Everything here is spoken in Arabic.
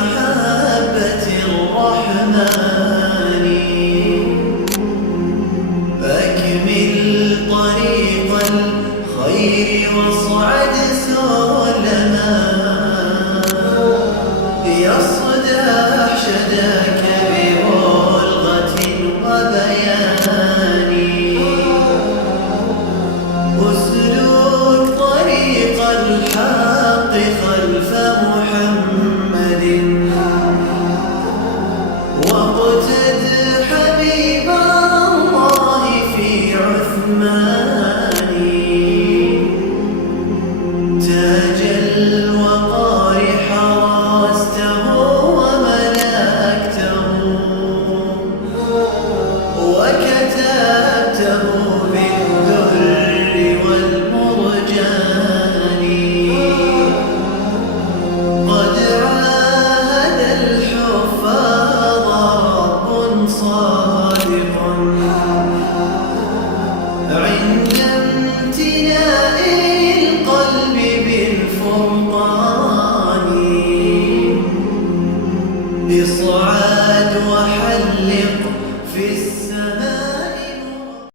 بمحبة الرحمن أكمل طريق الخير واصعد سلما يصدح شداك ببلغة وبيان اسلك طريق الحق خلف محمد واقتد حبيب الله في عثمان تاج الوقار حرسته وملكته وكتبته بالدر والمرجان قد عاهد الحفاظ رب صادق عند امتلاء القلب بالفرقان اصعد وحلق في السماء